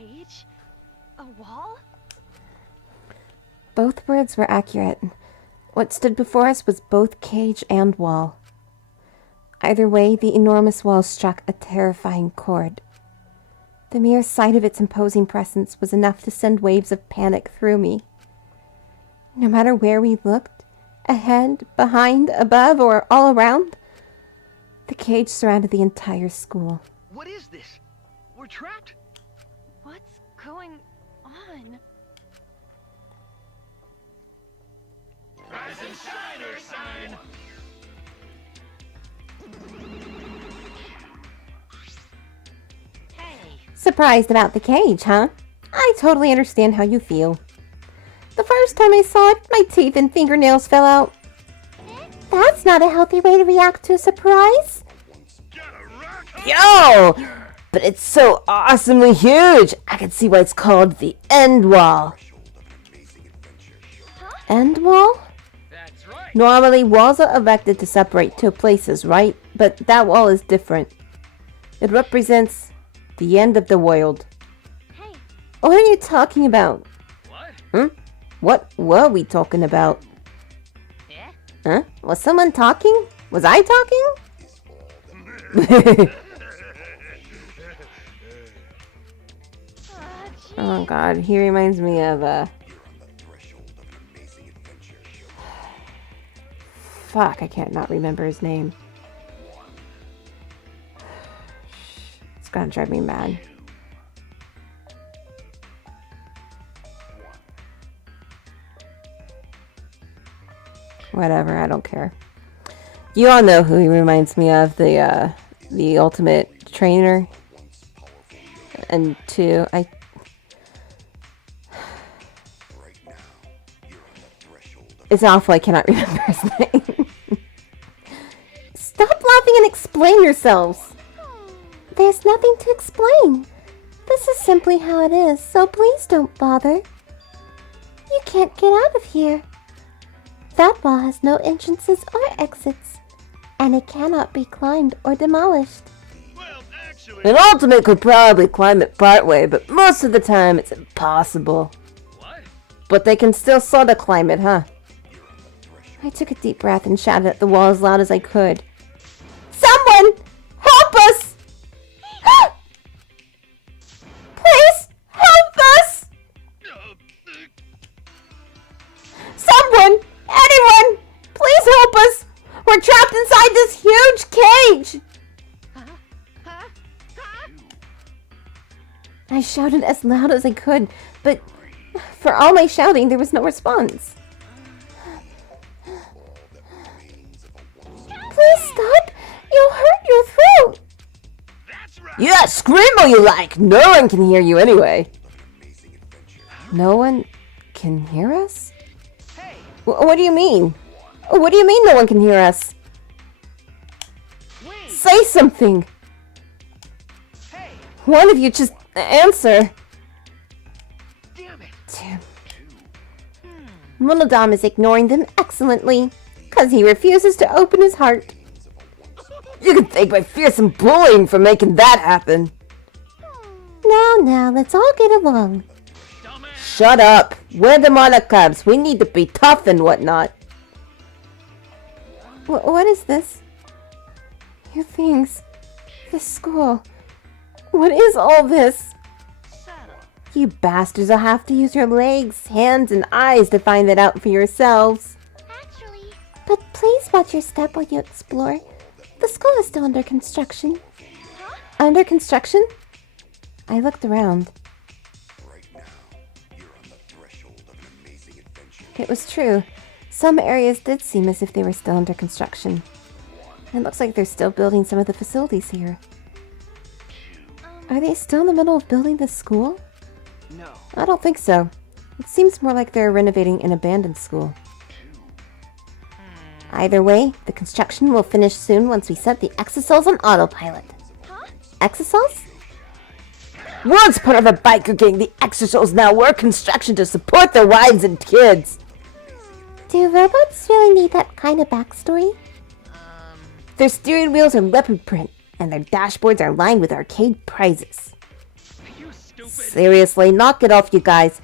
cage? A wall? Both words were accurate. What stood before us was both cage and wall. Either way, the enormous wall struck a terrifying chord. The mere sight of its imposing presence was enough to send waves of panic through me. No matter where we looked, ahead, behind, above, or all around, the cage surrounded the entire school. What is this? We're trapped? What's going on? Rise and shine or sign! Surprised about the cage, huh? I totally understand how you feel. The first time I saw it, my teeth and fingernails fell out. That's not a healthy way to react to a surprise. Yo! But it's so awesomely huge! I can see why it's called the end wall. End wall? That's right. Normally, walls are erected to separate two places, right? But that wall is different. It represents the end of the world. Hey. What are you talking about? What? What were we talking about? Yeah? Huh? Was someone talking? Was I talking? Oh god, he reminds me of fuck, I can't not remember his name. It's gonna drive me mad. Whatever, I don't care. You all know who he reminds me of, the ultimate trainer. And two, it's awful, I cannot remember his name. Stop laughing and explain yourselves. There's nothing to explain. This is simply how it is, so please don't bother. You can't get out of here. That wall has no entrances or exits, and it cannot be climbed or demolished. Well, actually... An ultimate could probably climb it partway, but most of the time it's impossible. What? But they can still sorta climb it, huh? I took a deep breath and shouted at the wall as loud as I could. Someone! Help us! Please! Help us! Someone! Anyone! Please help us! We're trapped inside this huge cage! I shouted as loud as I could, but for all my shouting, there was no response. Please stop! You'll hurt your throat! That's right. Yeah, scream all you like! No one can hear you anyway. No one can hear us? Hey, What do you mean? What do you mean no one can hear us? wait. Say something! Hey, One of you just answer. damn it. Damn. Monodam is ignoring them excellently, because he refuses to open his heart. You can thank my fearsome bullying for making that happen. Now, let's all get along. Dumbass. Shut up. We're the Monokubs. We need to be tough and whatnot. What is this? Your things. This school. What is all this? Settle. You bastards will have to use your legs, hands, and eyes to find that out for yourselves. Actually... But please watch your step while you explore. The school is still under construction. Huh? Under construction? I looked around. It was true. Some areas did seem as if they were still under construction. It looks like they're still building some of the facilities here. Are they still in the middle of building this school? No. I don't think so. It seems more like they're renovating an abandoned school. Either way, the construction will finish soon once we set the exosols on autopilot. Huh? Exosols? Once part of a biker gang, the Exorcils now work construction to support their wives and kids. Do robots really need that kind of backstory? Their steering wheels are leopard print, and their dashboards are lined with arcade prizes. You stupid. Seriously, knock it off, you guys.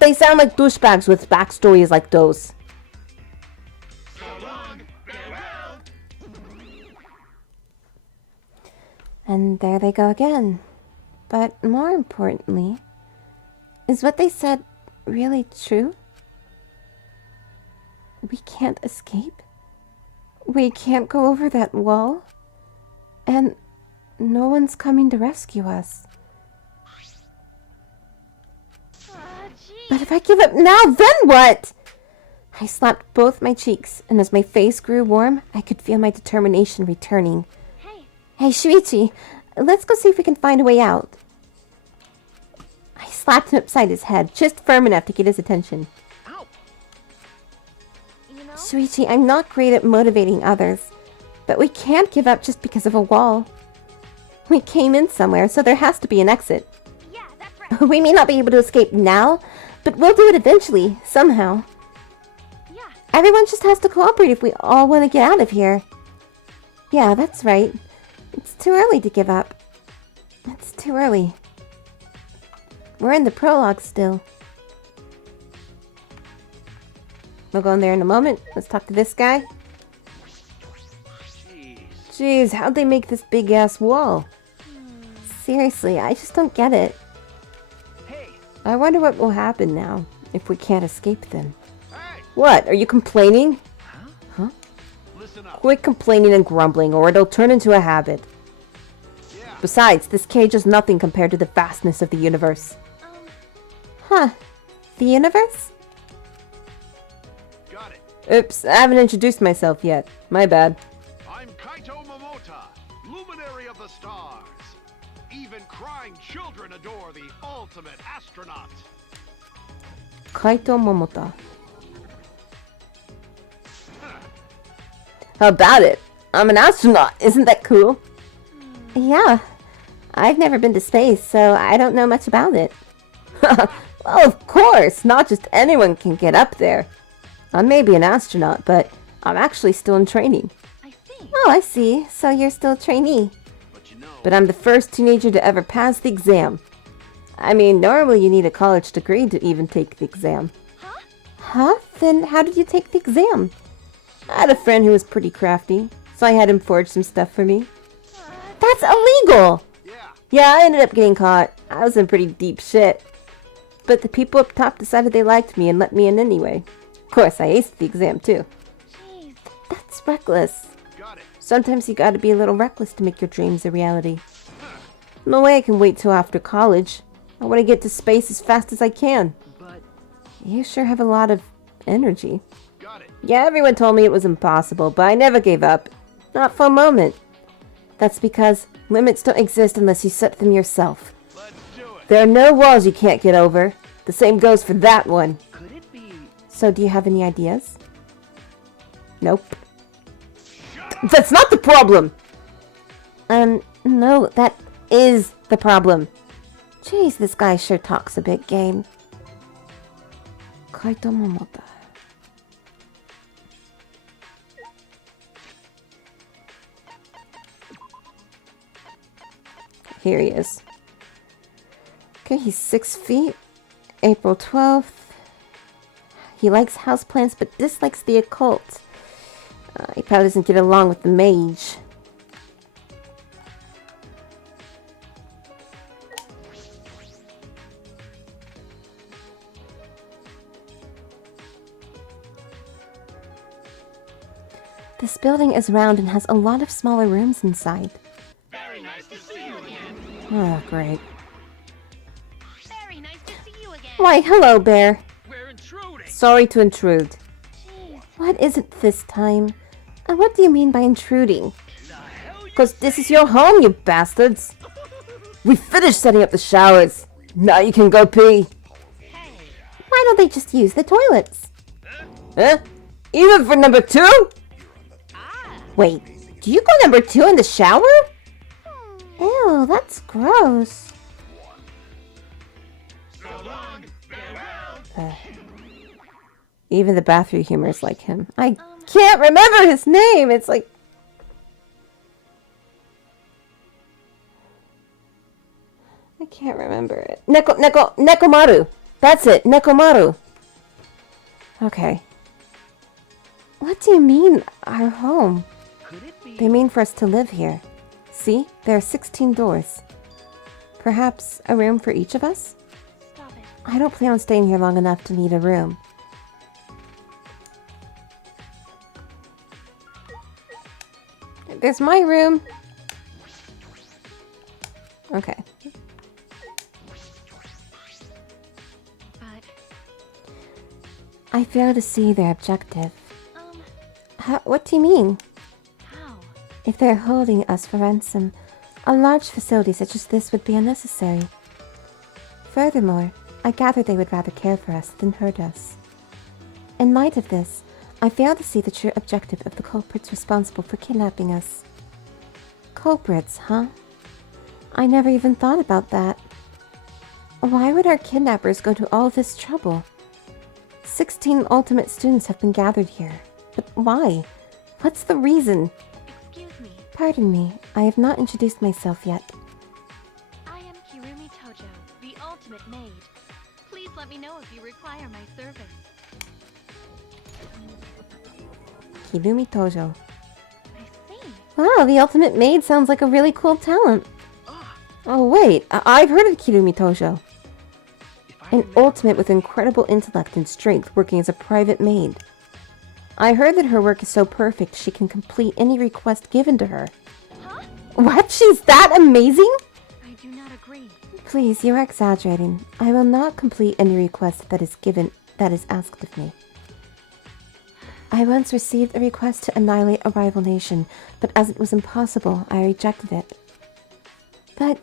They sound like douchebags with backstories like those. And there they go again. But more importantly, is what they said really true? We can't escape? We can't go over that wall? And no one's coming to rescue us. But if I give up now, then what? I slapped both my cheeks, and as my face grew warm, I could feel my determination returning. Hey, Shuichi, let's go see if we can find a way out. I slapped him upside his head, just firm enough to get his attention. Ow. You know? Shuichi, I'm not great at motivating others, but we can't give up just because of a wall. We came in somewhere, so there has to be an exit. Yeah, that's right. We may not be able to escape now, but we'll do it eventually, somehow. Yeah. Everyone just has to cooperate if we all want to get out of here. Yeah, that's right. It's too early to give up. It's too early. We're in the prologue still. We'll go in there in a moment. Let's talk to this guy. Jeez. Jeez, how'd they make this big-ass wall? Seriously, I just don't get it. Hey. I wonder what will happen now, if we can't escape them. Hey. What, are you complaining? Listen up. Quit complaining and grumbling, or it'll turn into a habit. Yeah. Besides, this cage is nothing compared to the vastness of the universe. Huh. The universe? Got it. Oops, I haven't introduced myself yet. My bad. I'm Kaito Momota, luminary of the stars. Even crying children adore the ultimate astronaut. Kaito Momota. How about it? I'm an astronaut. Isn't that cool? Yeah. I've never been to space, so I don't know much about it. Well, of course. Not just anyone can get up there. I may be an astronaut, but I'm actually still in training. I see. Oh, I see. So you're still a trainee. But you know. But I'm the first teenager to ever pass the exam. I mean, normally you need a college degree to even take the exam. Huh? Then how did you take the exam? I had a friend who was pretty crafty, so I had him forge some stuff for me. That's illegal! Yeah. Yeah, I ended up getting caught. I was in pretty deep shit. But the people up top decided they liked me and let me in anyway. Of course, I aced the exam too. Jeez. That's reckless. Got it. Sometimes you gotta be a little reckless to make your dreams a reality. No way I can wait till after college. I want to get to space as fast as I can. But You sure have a lot of energy. got it. Yeah, everyone told me it was impossible, but I never gave up. Not for a moment. That's because limits don't exist unless you set them yourself. Let's do it. There are no walls you can't get over. The same goes for that one. Could it be? So do you have any ideas? Nope. That's not the problem! No, that is the problem. Jeez, this guy sure talks a big game. Kaito Momota. Here he is. Okay, he's 6 feet. April 12th. He likes houseplants but dislikes the occult. He probably doesn't get along with the mage. This building is round and has a lot of smaller rooms inside. Very nice to see you again. Oh, great. Very nice to see you again. Why, hello, Bear. We're intruding. Sorry to intrude. Jeez. What is it this time? And what do you mean by intruding? The hell you Because this is your home, you bastards. We finished setting up the showers. Now you can go pee. Hey. Why don't they just use the toilets? Huh? Even for number 2? Wait, do you go number 2 in the shower? Ew, that's gross. Even the bathroom humor is like him. I can't remember his name. It's like... I can't remember it. Nekomaru! That's it, Nekomaru! Okay. What do you mean, our home? Could it be? They mean for us to live here. See, there are 16 doors. Perhaps a room for each of us? Stop it. I don't plan on staying here long enough to need a room. There's my room. Okay. But, I fail to see their objective. um, What do you mean? how? If they're holding us for ransom, a large facility such as this would be unnecessary. Furthermore, I gather they would rather care for us than hurt us. In light of this, I fail to see the true objective of the culprits responsible for kidnapping us. Culprits, huh? I never even thought about that. Why would our kidnappers go to all this trouble? 16 ultimate students have been gathered here. But why? What's the reason? Excuse me. Pardon me, I have not introduced myself yet. I am Kirumi Tojo, the ultimate maid. Please let me know if you require my service. Kirumi Tojo. I see. Wow, the ultimate maid sounds like a really cool talent. Oh wait, I've heard of Kirumi Tojo. An ultimate with incredible intellect and strength working as a private maid. I heard that her work is so perfect she can complete any request given to her. Huh? What? She's that amazing? I do not agree. Please, you are exaggerating. I will not complete any request that is asked of me. I once received a request to annihilate a rival nation, but as it was impossible, I rejected it. But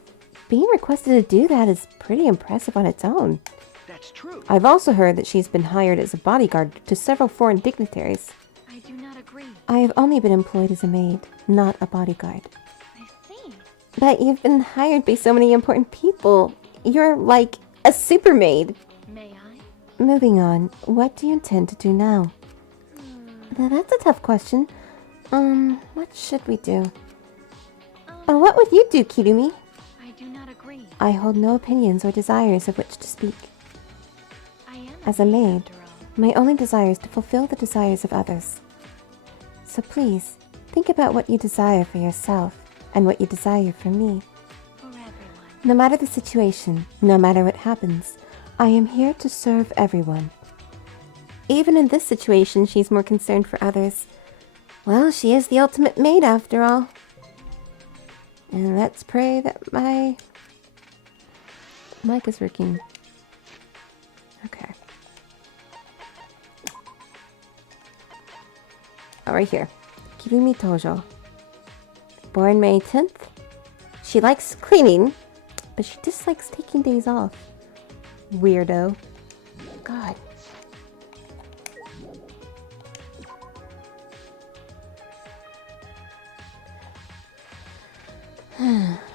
being requested to do that is pretty impressive on its own. That's true. I've also heard that she's been hired as a bodyguard to several foreign dignitaries. I do not agree. I have only been employed as a maid, not a bodyguard. I see. But you've been hired by so many important people. You're like a super maid. May I? Moving on, what do you intend to do now? Now that's a tough question. What should we do? What would you do, Kirumi? I do not agree. I hold no opinions or desires of which to speak. I am As a maid, after all. my only desire is to fulfill the desires of others. So please, think about what you desire for yourself and what you desire for me. For everyone. No matter the situation, no matter what happens, I am here to serve everyone. Even in this situation, she's more concerned for others. Well, she is the ultimate maid after all. And let's pray that my mic is working. Okay. Oh, right here. Kirumi Tojo. Born May 10th. She likes cleaning, but she dislikes taking days off. Weirdo. God.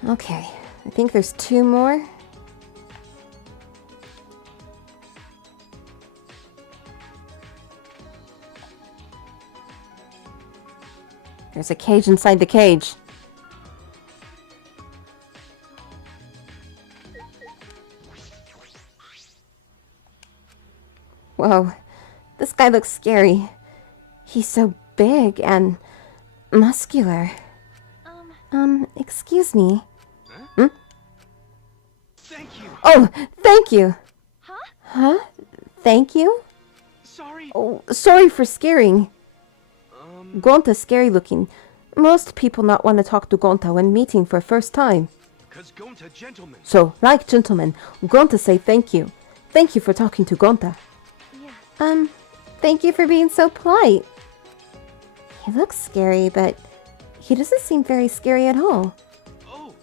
Okay, I think there's 2 more. There's a cage inside the cage. Whoa, this guy looks scary. He's so big and muscular. Excuse me. Thank you. Oh, thank you. Huh? Huh? Thank you? Sorry. Oh, sorry for scaring. Gonta's scary looking. Most people not want to talk to Gonta when meeting for first time. Cause Gonta gentlemen. So, like gentlemen, Gonta say thank you. Thank you for talking to Gonta. Yes. Thank you for being so polite. He looks scary, but he doesn't seem very scary at all. Oh,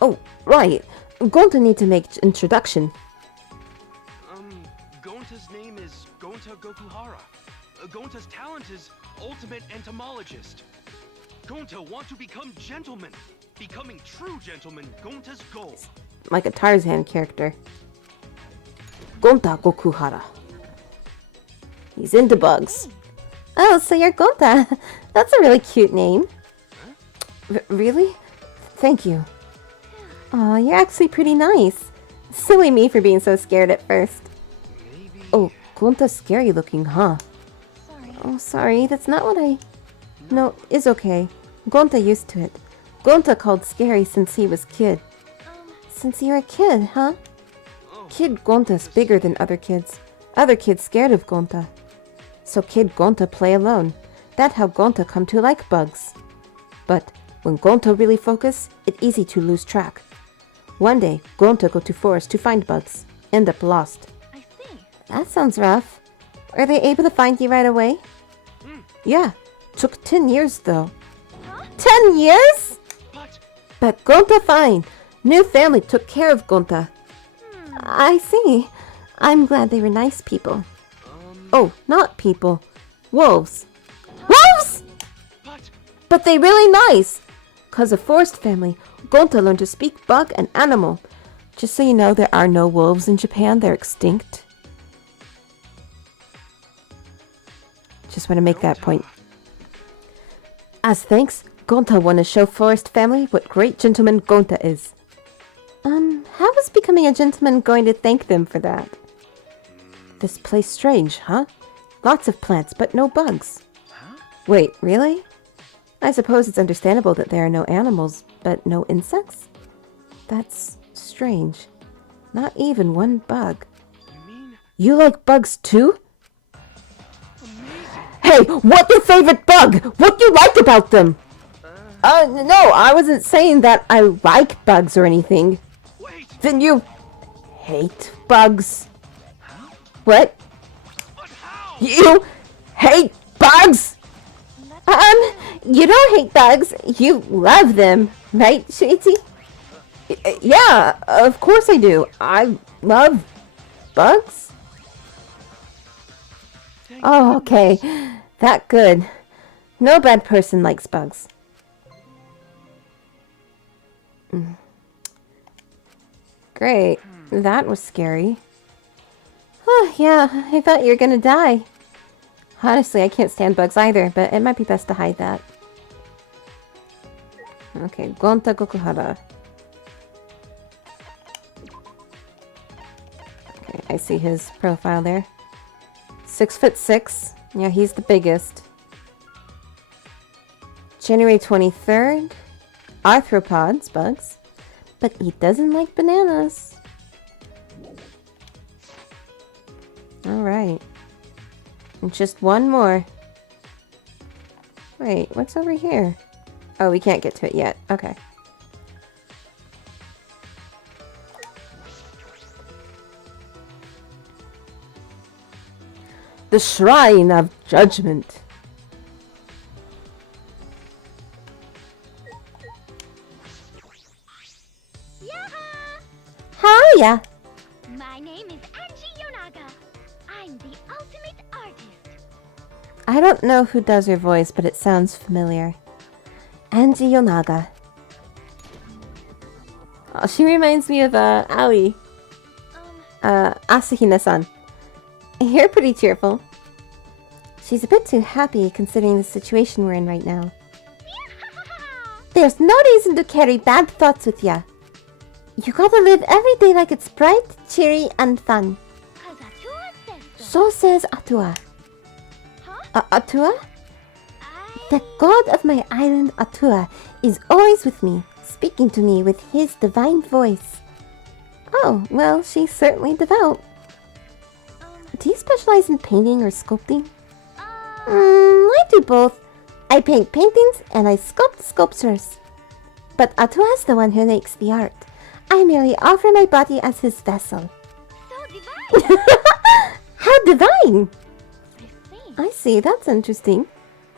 Oh, right. Gonta need to make introduction. Gonta's name is Gonta Gokuhara. Gonta's talent is ultimate entomologist. Gonta want to become gentleman. Becoming true gentleman, Gonta's goal. Like a Tarzan character. Gonta Gokuhara. He's into bugs. Oh, so you're Gonta. That's a really cute name. Really? Thank you. Aw, you're actually pretty nice. Silly me for being so scared at first. Maybe... Oh, Gonta's scary looking, huh? Sorry. Oh, sorry, that's not what I... No, it's okay. Gonta used to it. Gonta called scary since he was kid. Since you're a kid, huh? Oh, Kid Gonta's bigger than other kids. Other kids scared of Gonta. So Kid Gonta play alone. That how Gonta come to like bugs. But when Gonta really focus, it easy to lose track. One day, Gonta go to forest to find bugs. End up lost. I see. That sounds rough. Are they able to find you right away? Yeah. Took 10 years though. Huh? 10 years? but... But Gonta fine. New family took care of Gonta. I see. I'm glad they were nice people. Oh, not people. Wolves. Wolves! But... But they really nice. 'Cause of forest family, Gonta learned to speak bug and animal. Just so you know, there are no wolves in Japan. They're extinct. Just want to make that point. As thanks, Gonta want to show forest family what great gentleman Gonta is. How is becoming a gentleman going to thank them for that? This place strange, huh? Lots of plants, but no bugs. Wait, really? I suppose it's understandable that there are no animals, but no insects? That's strange. Not even one bug. You mean... You like bugs too? Amazing! Hey, what's your favorite bug? What do you like about them? No, I wasn't saying that I like bugs or anything. Wait! Then you hate bugs. What? But how? You hate bugs? You don't hate bugs. You love them, right, Shuichi? Yeah, of course I do. I love bugs. Thank Oh, okay. That good. No bad person likes bugs. Great. That was scary. Oh, yeah, I thought you were gonna die. Honestly, I can't stand bugs either, but it might be best to hide that. Okay, Gonta Gokuhara. Okay, I see his profile there. 6'6". Yeah, he's the biggest. January 23rd. Arthropods, bugs. But he doesn't like bananas. Alright. And just one more. Wait, what's over here? Oh, we can't get to it yet. Okay. The Shrine of Judgment. Hiya! My name is Angie Yonaga. I'm the ultimate artist. I don't know who does your voice, but it sounds familiar. Angie Yonaga. Oh, she reminds me of Aoi. Asahina-san. You're pretty cheerful. She's a bit too happy considering the situation we're in right now. There's no reason to carry bad thoughts with ya. You gotta live every day like it's bright, cheery, and fun. 'Cause Atua says so. So says Atua. Huh? Atua? The god of my island, Atua, is always with me, speaking to me with his divine voice. Oh, well, she's certainly devout. Do you specialize in painting or sculpting? I do both. I paint paintings and I sculpt sculptures. But Atua's the one who makes the art. I merely offer my body as his vessel. So divine. How divine! I see. I see, that's interesting.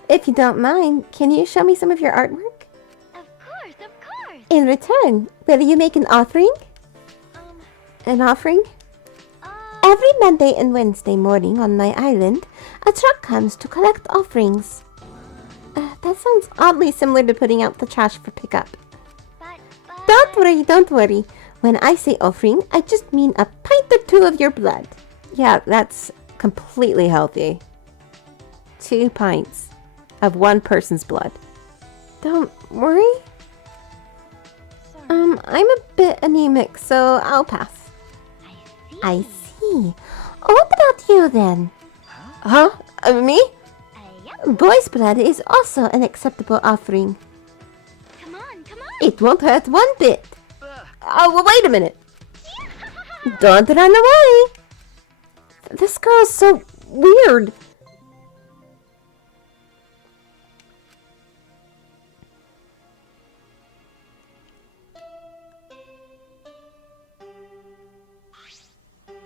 If you don't mind, can you show me some of your artwork? Of course, of course. In return, will you make an offering? An offering? Every Monday and Wednesday morning on my island, a truck comes to collect offerings. That sounds oddly similar to putting out the trash for pickup. But... Don't worry. When I say offering, I just mean a pint or two of your blood. Yeah, that's completely healthy. 2 pints of one person's blood. Don't worry. Sorry. I'm a bit anemic, so I'll pass. I see. I see. What about you then? Huh? Me? Yep. Boy's blood is also an acceptable offering. Come on, come on. It won't hurt one bit. Oh, well, wait a minute. Don't run away. This girl is so weird.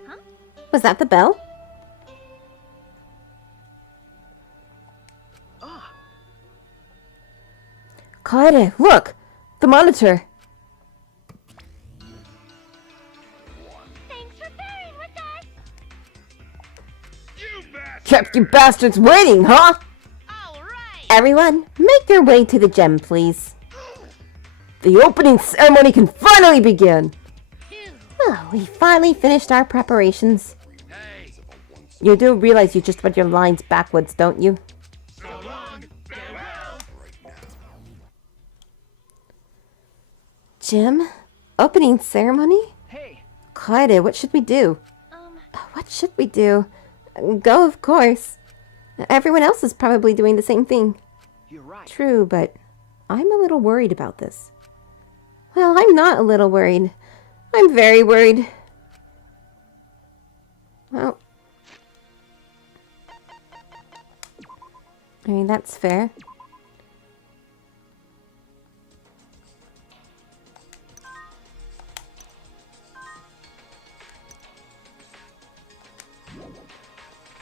Huh? Was that the bell? Kaede, look! The monitor! Thanks for bearing with us. Kept you bastards waiting, huh? All right. Everyone, make your way to the gem, please. The opening ceremony can finally begin! Phew. Oh, we finally finished our preparations. Hey, You do realize you just read your lines backwards, don't you? so long, farewell. Gem? Opening ceremony? Hey, Kaede, what should we do? What should we do? Go, of course. Everyone else is probably doing the same thing. you're right. True, but I'm a little worried about this. Well, I'm not a little worried. I'm very worried. Well, I mean, that's fair.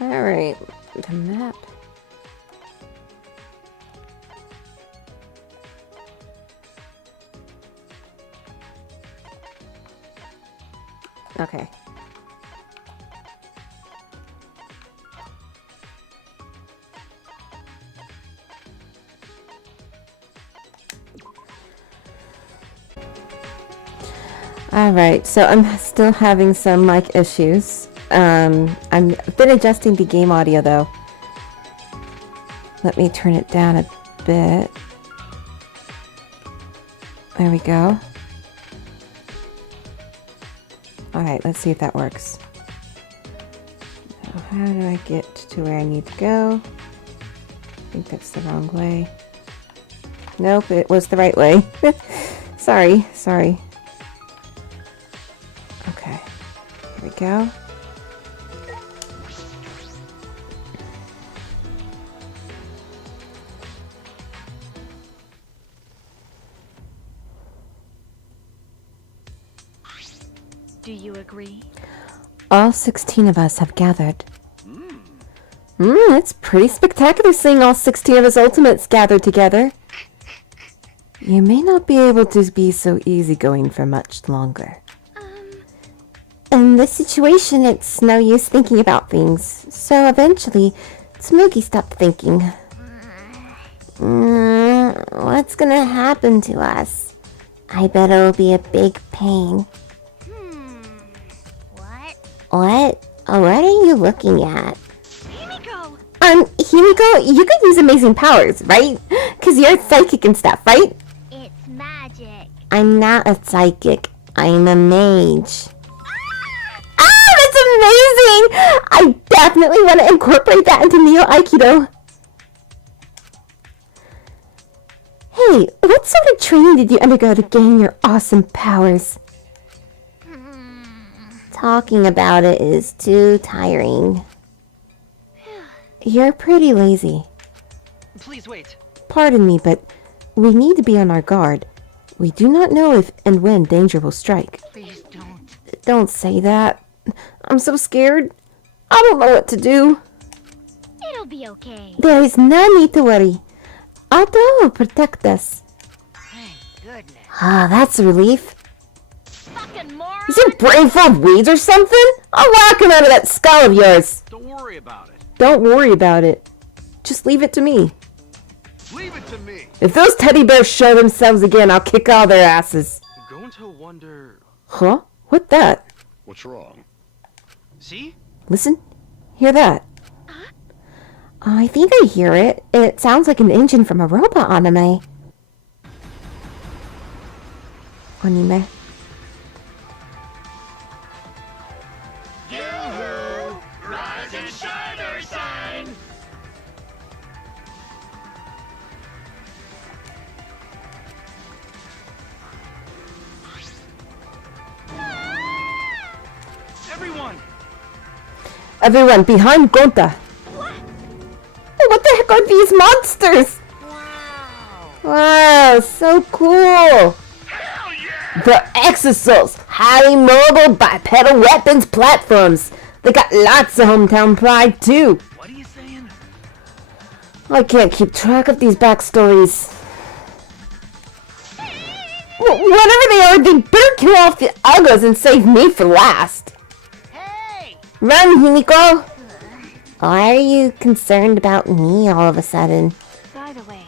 Alright, the map. Okay. Alright, so I'm still having some mic issues. I've been adjusting the game audio though. Let me turn it down a bit. There we go. Alright, let's see if that works. Now, how do I get to where I need to go? I think that's the wrong way. Nope, it was the right way. Sorry. Okay, here we go. Do you agree? All 16 of us have gathered. It's pretty spectacular seeing all 16 of us ultimates gathered together. You may not be able to be so easygoing for much longer. In this situation, it's no use thinking about things. So eventually, Tsumugi stopped thinking. What's gonna happen to us? I bet it'll be a big pain. What? What? Oh, what are you looking at? Himiko! Himiko, you could use amazing powers, right? Because you're psychic and stuff, right? It's magic. I'm not a psychic. I'm a mage. Ah, that's amazing! I definitely want to incorporate that into Neo Aikido. Hey, what sort of training did you undergo to gain your awesome powers? Talking about it is too tiring. You're pretty lazy. Please wait. Pardon me, but we need to be on our guard. We do not know if and when danger will strike. Please don't. Don't say that. I'm so scared. I don't know what to do. It'll be okay. There is no need to worry. Alto will protect us. Thank goodness. Ah, that's a relief. Fucking moron! Is your brain full of weeds or something? I'll whack him out of that skull of yours. Don't worry about it. Don't worry about it. Just leave it to me. Leave it to me. If those teddy bears show themselves again, I'll kick all their asses. I'm going to wonder. Huh? What that? What's wrong? See? Listen. Hear that? I think I hear it. It sounds like an engine from a robot anime. anime. Yoo-hoo! Rise and shine, Earthsign! Everyone! Everyone, behind Gonta! Oh, what the heck are these monsters? Wow, so cool! Hell yeah! The Exosols, highly mobile bipedal weapons platforms. They got lots of hometown pride too. What are you saying? I can't keep track of these backstories. Whatever they are, they better kill off the Uggos and save me for last. Hey! Run, Himiko! Why are you concerned about me all of a sudden? By the way,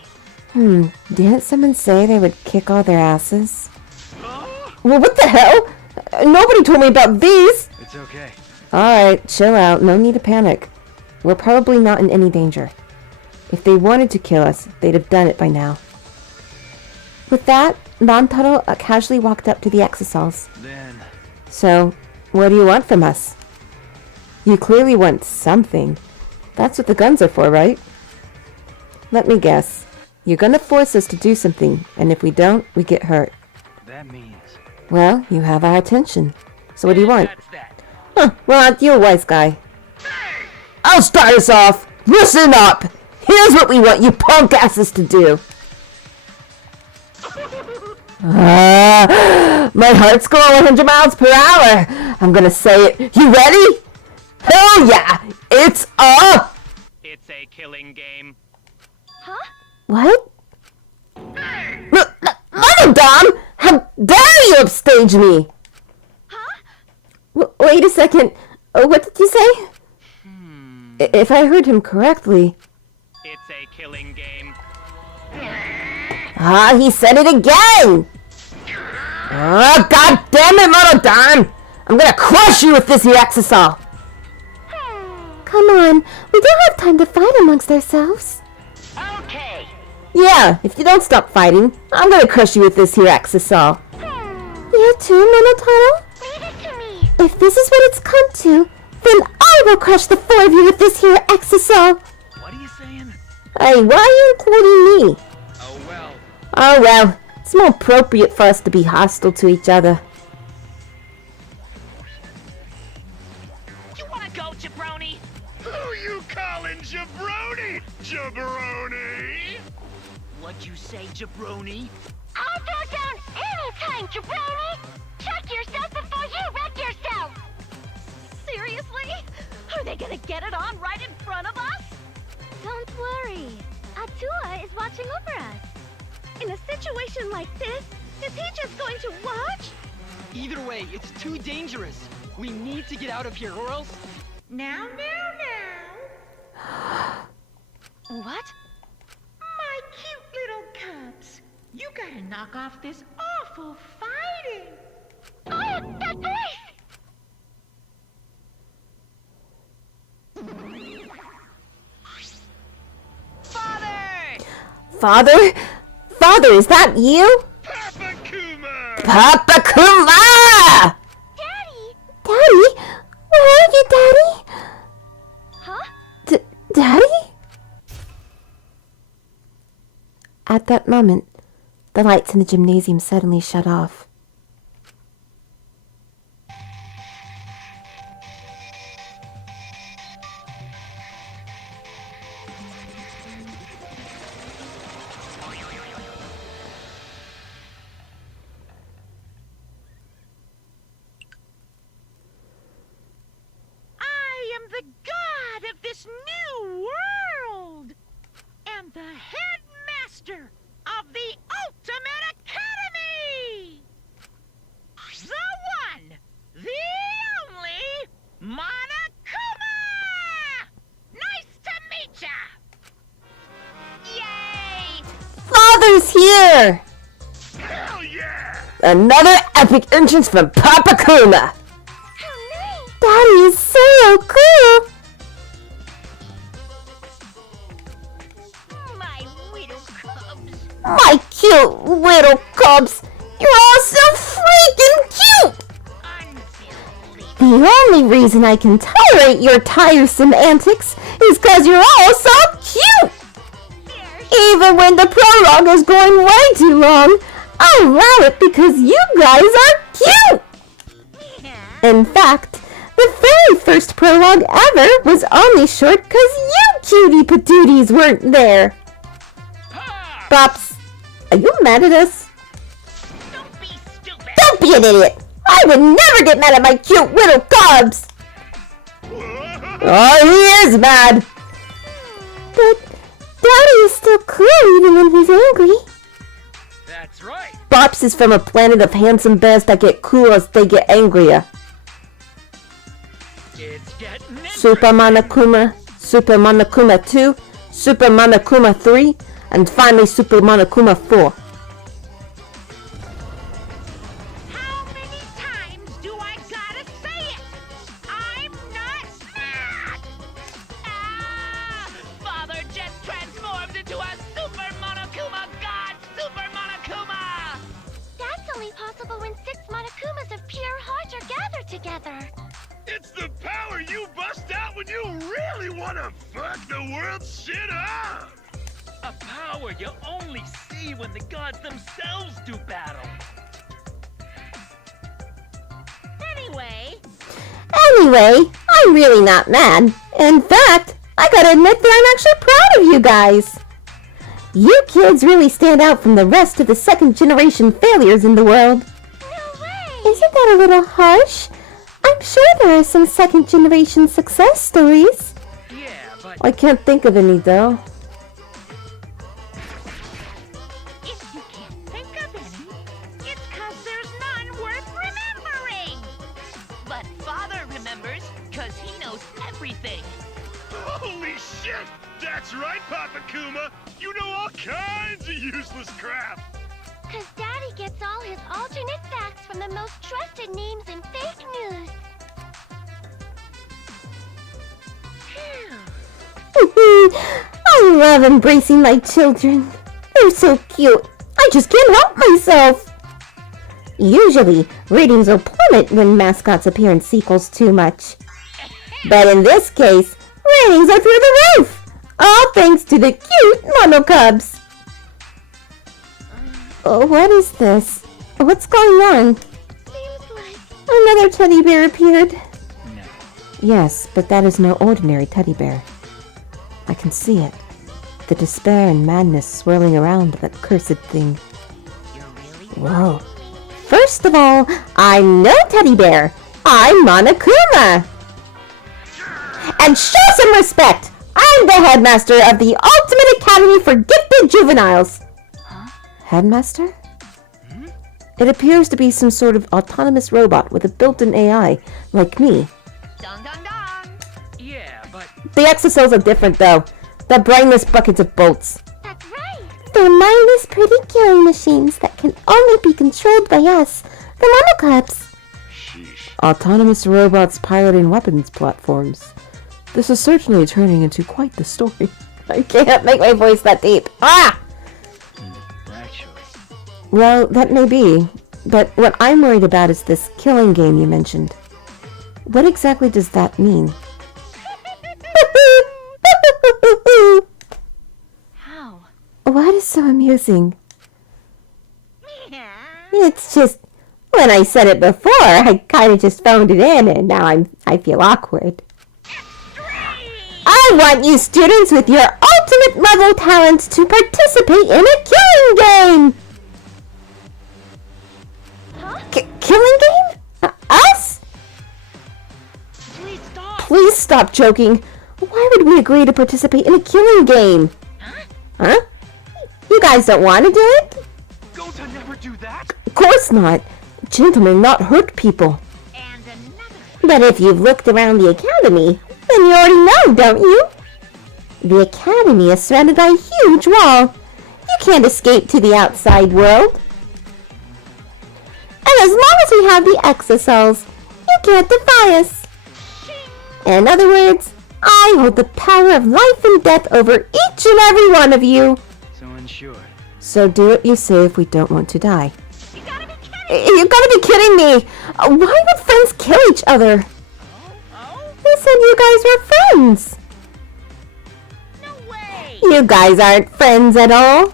Didn't someone say they would kick all their asses? Well, what the hell? Nobody told me about these! It's okay. Alright, chill out. No need to panic. We're probably not in any danger. If they wanted to kill us, they'd have done it by now. With that, Nantaro casually walked up to the Exosols. Then, So, what do you want from us? You clearly want something. That's what the guns are for, right? Let me guess. You're gonna force us to do something, and if we don't, we get hurt. that means... Well, you have our attention. So what do you want? That's that. Huh, well, you're a wise guy. I'll start us off! Listen up! Here's what we want you punk asses to do! My heart's going 100 miles per hour! I'm gonna say it. You ready? Hell yeah! It's up! It's a killing game. huh? What? Monodam! How dare you upstage me! Huh? Wait a second. What did you say? If I heard him correctly... It's a killing game. Ah, he said it again! Oh, god damn it, Monodam! I'm gonna crush you with this here Exosol! Come on, we don't have time to fight amongst ourselves. Okay. Yeah, if you don't stop fighting, I'm gonna crush you with this here Exosol. You too, Minotauro? Leave it to me. If this is what it's come to, then I will crush the four of you with this here Exosol. What are you saying? Hey, why are you including me? Oh well. Oh well, it's more appropriate for us to be hostile to each other. You wanna go, jabroni? Who you calling jabroni? Jabroni? What'd you say, jabroni? I'll throw down anytime, jabroni! Check yourself before you wreck yourself! Seriously? Are they gonna get it on right in front of us? Don't worry. Atua is watching over us. In a situation like this, is he just going to watch? Either way, it's too dangerous. We need to get out of here, or else... Now. What? My cute little cubs. You gotta knock off this awful fighting. Oh, that voice! Father! Father? Father, is that you? Papa Kuma! Papa Kuma! Daddy! Daddy? Where are you, Daddy? Huh? Daddy? At that moment, the lights in the gymnasium suddenly shut off. I am the god of this new world. And the headmaster of the Ultimate Academy. The one, the only, Monokuma! Nice to meet ya! Yay! Father's here! Hell yeah! Another epic entrance from Papa Kuma! How nice! Daddy is so cool! My little cubs. My cute little cubs! You're all so freaking cute! The only reason I can tolerate your tiresome antics is because you're all so cute! Even when the prologue is going way too long, I'll allow it because you guys are cute! In fact, the very first prologue ever was only short because you cutie patooties weren't there. Pops, are you mad at us? Don't be stupid. Don't be an idiot! I would never get mad at my cute little cubs! Oh, he is mad! But Daddy is still cool even when he's angry. That's right. Bops is from a planet of handsome bears that get cool as they get angrier. It's getting Super Monokuma, Super Monokuma 2, Super Monokuma 3, and finally Super Monokuma 4. How many times do I gotta say it? I'm not mad! Ah! Father just transformed into a Super Monokuma God! Super Monokuma! That's only possible when 6 Monokumas of pure heart are gathered together. It's the power you bust out when you really want to fuck the world's shit up! A power you only see when the gods themselves do battle. Anyway, I'm really not mad. In fact, I gotta admit that I'm actually proud of you guys. You kids really stand out from the rest of the second generation failures in the world. No way! Isn't that a little harsh? I'm sure there are some second generation success stories. Yeah, but I can't think of any though. If you can't think of any, it's 'cause there's none worth remembering! But Father remembers, cause he knows everything. holy shit! That's right, Papa Kuma! You know all kinds of useless crap! Cause Daddy gets all his alternate facts from the most trusted names in fake news. I love embracing my children. They're so cute. I just can't help myself. Usually, ratings will plummet when mascots appear in sequels too much. But in this case, ratings are through the roof. All thanks to the cute Monokubs. Oh, what is this? What's going on? Seems like Another teddy bear appeared. No. Yes, but that is no ordinary teddy bear. I can see it. The despair and madness swirling around that cursed thing. Whoa. First of all, I'm no teddy bear. I'm Monokuma. And show some respect. I'm the headmaster of the Ultimate Academy for Gifted Juveniles. Headmaster? It appears to be some sort of autonomous robot with a built-in AI, like me. Dun dun dun! Yeah, but The exocells are different, though. They're brainless buckets of bolts. that's right. They're mindless, pretty killing machines that can only be controlled by us, the Monokubs. sheesh. Autonomous robots piloting weapons platforms. This is certainly turning into quite the story. I can't make my voice that deep. Ah! Actually, Well, that may be, but what I'm worried about is this killing game you mentioned. What exactly does that mean? How? What is so amusing? It's just, when I said it before, I kind of just phoned it in, and now I feel awkward. I want you students with your ultimate level talents to participate in a killing game! Killing game? Us? Please stop! Please stop joking. Why would we agree to participate in a killing game? Huh? You guys don't want to do it? Gonta never do that! Of course not. Gentlemen not hurt people. And another. But if you've looked around the academy, then you already know, don't you? The academy is surrounded by a huge wall. You can't escape to the outside world. And as long as we have the exocells, you can't defy us. In other words, I hold the power of life and death over each and every one of you. So unsure. So do what you say if we don't want to die. You gotta be You gotta be kidding me! Why would friends kill each other? Who said you guys were friends? No way! You guys aren't friends at all.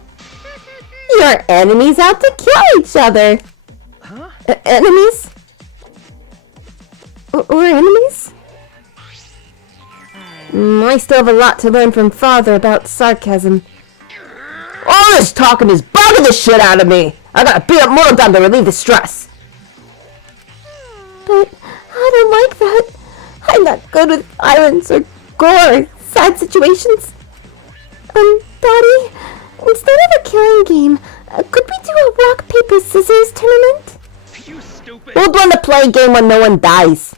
You're enemies out to kill each other. Huh? Enemies? We're enemies? I still have a lot to learn from Father about sarcasm. All this talking is bugging the shit out of me. I gotta beat up Monokubs to relieve the stress. But I don't like that. I'm not good with violence or gore, sad situations. Daddy, instead of a killing game, could we do a rock, paper, scissors tournament? You stupid. We'll want to play a game when no one dies.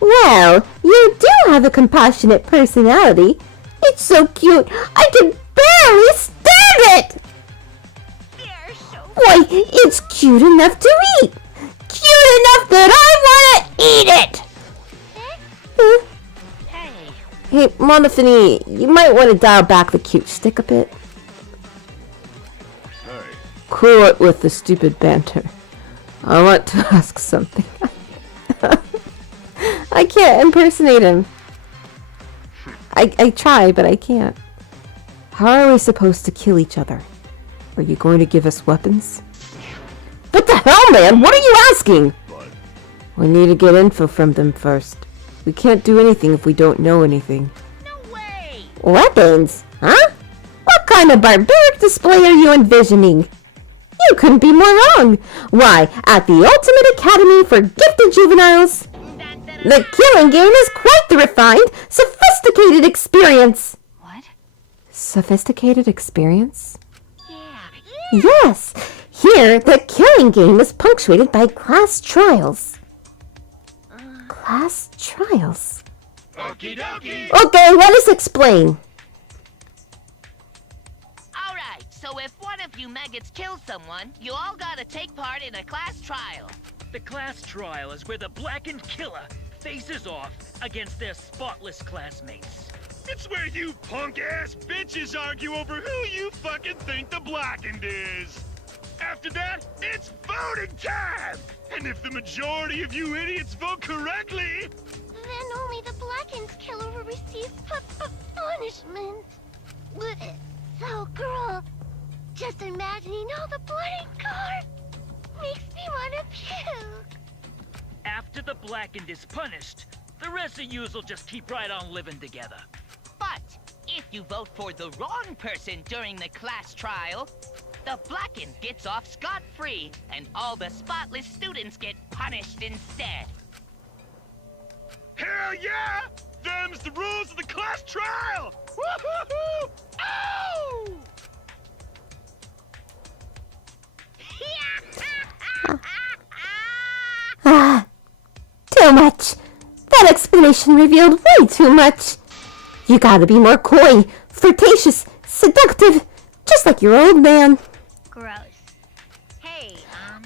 Well, you do have a compassionate personality. It's so cute, I can barely stand it! They're so Why, it's cute enough to eat! Cute enough that I want to eat it! Huh? Hey, Hey, Monophony, you might want to dial back the cute stick a bit. Hey. Cool it with the stupid banter. I want to ask something. I can't impersonate him. I try, but I can't. How are we supposed to kill each other? Are you going to give us weapons? What the hell, man? What are you asking? We need to get info from them first. We can't do anything if we don't know anything. no way! Weapons? Huh? What kind of barbaric display are you envisioning? You couldn't be more wrong. Why, at the Ultimate Academy for Gifted Juveniles, the killing game is quite the refined, sophisticated experience. What? Sophisticated experience? Yeah. Yes, here the killing game is punctuated by class trials. Class trials? Okie dokie. Okay, let us explain. Alright, so if one of you maggots kills someone, you all gotta take part in a class trial. The class trial is where the blackened killer faces off against their spotless classmates. It's where you punk-ass bitches argue over who you fucking think the blackened is. After that, it's voting time! And if the majority of you idiots vote correctly... Then only the Blackened killer will receive punishment. So, girl, just imagining all the blood and gore makes me want to puke. After the blackened is punished, the rest of yous will just keep right on living together. But if you vote for the wrong person during the class trial, the blackened gets off scot-free, and all the spotless students get punished instead. Hell yeah! Them's the rules of the class trial! Woo-hoo-hoo! Ow! Ah, too much. That explanation revealed way too much. You gotta be more coy, flirtatious, seductive, just like your old man. Gross. Hey,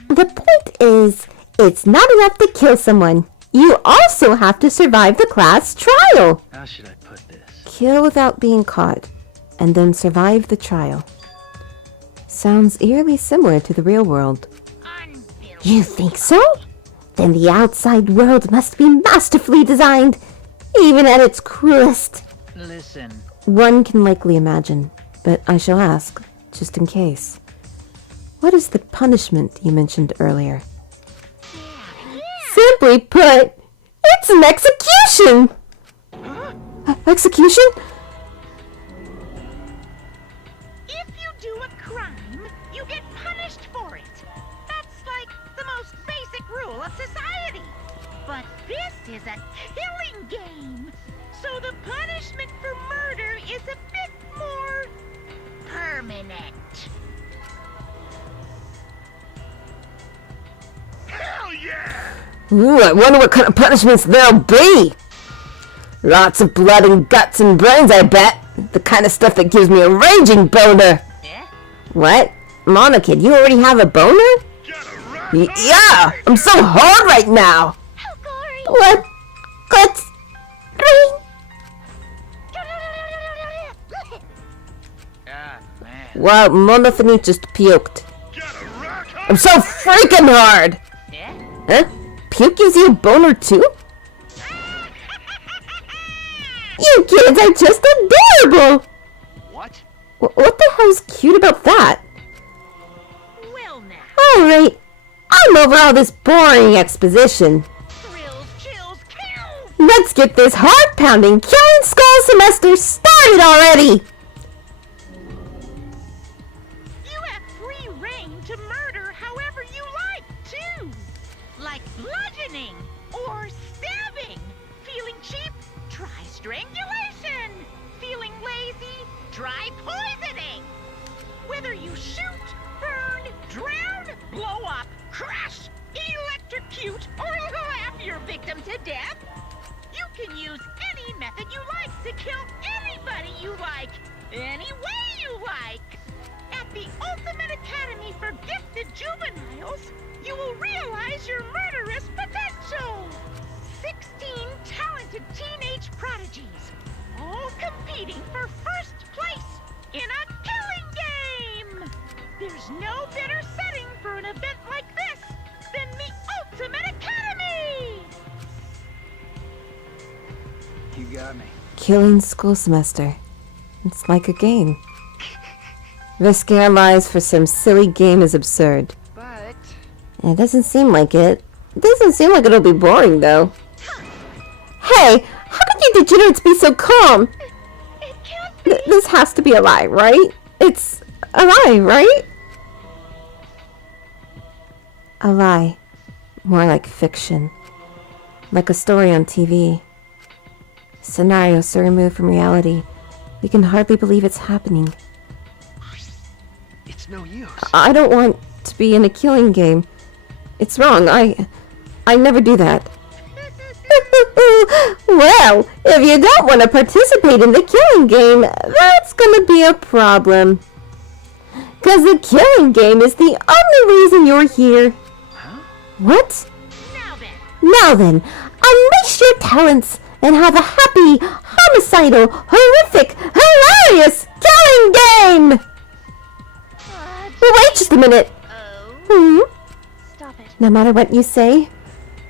The point is, it's not enough to kill someone. You also have to survive the class trial. How should I put this? Kill without being caught, and then survive the trial. Sounds eerily similar to the real world. Unbelievable. You think so? Then the outside world must be masterfully designed, even at its cruelest. Listen, One can likely imagine, but I shall ask, just in case. What is the punishment you mentioned earlier? Simply put, it's an execution! Execution? If you do a crime, you get punished for it. That's like the most basic rule of society. But this is a killing game. So the punishment for murder is a bit more permanent. Hell yeah! Ooh, I wonder what kind of punishments there'll be. Lots of blood and guts and brains, I bet. The kind of stuff that gives me a raging boner. Yeah? What? Monokid, you already have a boner? Gotta rock Yeah, I'm so hard right now. how gory! Blood, guts, brain. ah, man. Wow, Monophony just puked. Gotta rock I'm so freaking hard! Yeah? Huh? Puke gives you a boner too? You kids are just adorable! What? What the hell's cute about that? Well now. Alright, I'm over all this boring exposition. Thrills, chills, kills! Let's get this heart-pounding killing skull semester started already! You have free reign to murder however you like, too. Like bludgeoning or stabbing. Feeling cheap? Try strangulation. Feeling lazy? Try poisoning. Whether you shoot, burn, drown, blow up, crush, electrocute, or laugh your victim to death, you can use any method you like to kill anybody you like, any way you like. At the Ultimate Academy for Gifted Juveniles, you will realize your murderous potential. 16 talented teenage prodigies, all competing for first place in a killing game. There's no better setting for an event like this than the Ultimate Academy. You got me. Killing school semester. It's like a game. Risking our lives for some silly game is absurd. But It doesn't seem like it. It doesn't seem like it'll be boring, though. Hey, how could you degenerates be so calm? It can't be. This has to be a lie, right? It's a lie, right? A lie. More like fiction. Like a story on TV. Scenario so removed from reality, we can hardly believe it's happening. it's no use. I don't want to be in a killing game. It's wrong. I never do that. Well, if you don't want to participate in the killing game, that's gonna be a problem. 'Cause the killing game is the only reason you're here. Huh? What? Now then, Now then, unleash your talents and have a happy, homicidal, horrific, hilarious killing game! Wait just a minute. Oh. Stop it. No matter what you say,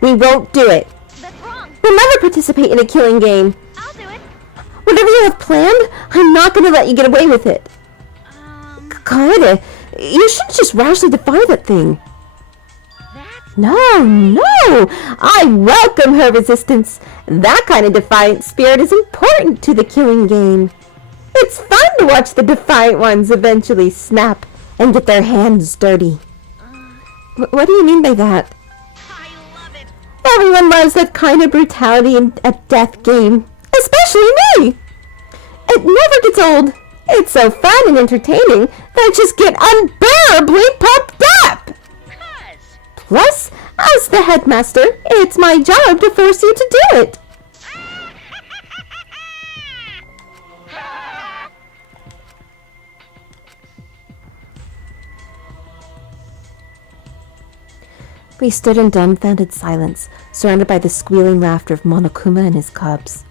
we won't do it. That's wrong. We'll never participate in a killing game. I'll do it. Whatever you have planned, I'm not going to let you get away with it. Kaede, you shouldn't just rashly defy that thing. That's No. I welcome her resistance. That kind of defiant spirit is important to the killing game. It's fun to watch the defiant ones eventually snap and get their hands dirty. What do you mean by that? I love it. Everyone loves that kind of brutality in a death game. Especially me! It never gets old. It's so fun and entertaining that I just get unbearably pumped up! 'Cause Plus, as the headmaster, it's my job to force you to do it. We stood in dumbfounded silence, surrounded by the squealing laughter of Monokuma and his cubs.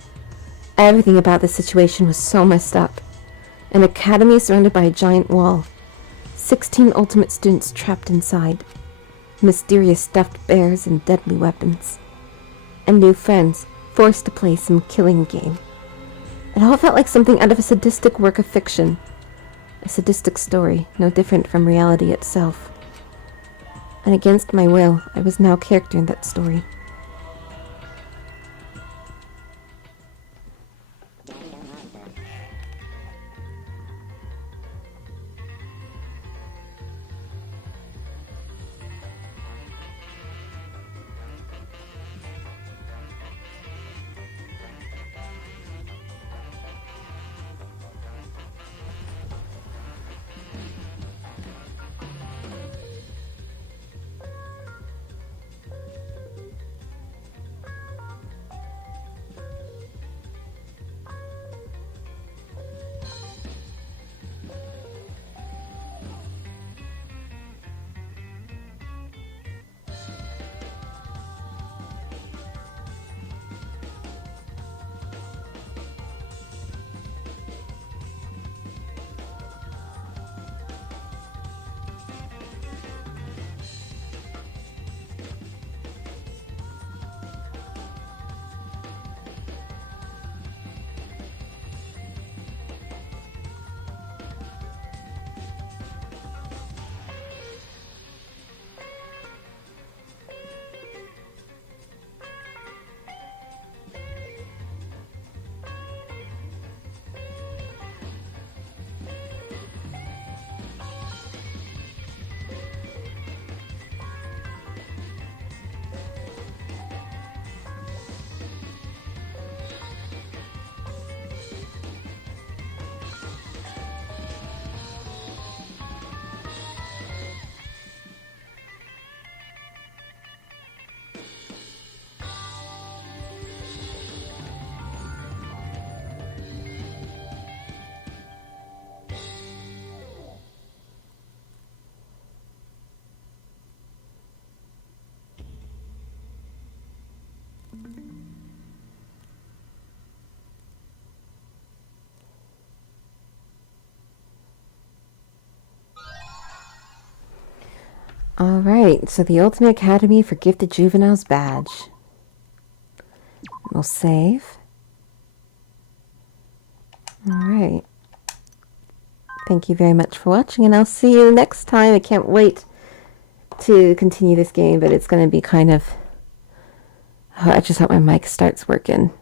Everything about the situation was so messed up. An academy surrounded by a giant wall. 16 ultimate students trapped inside. Mysterious stuffed bears and deadly weapons. And new friends forced to play some killing game. It all felt like something out of a sadistic work of fiction. A sadistic story, no different from reality itself. And against my will, I was now a character in that story. Alright, so the Ultimate Academy for Gifted Juveniles badge. We'll save. Alright. Thank you very much for watching, and I'll see you next time. I can't wait to continue this game, but it's going to be kind of... I just hope my mic starts working.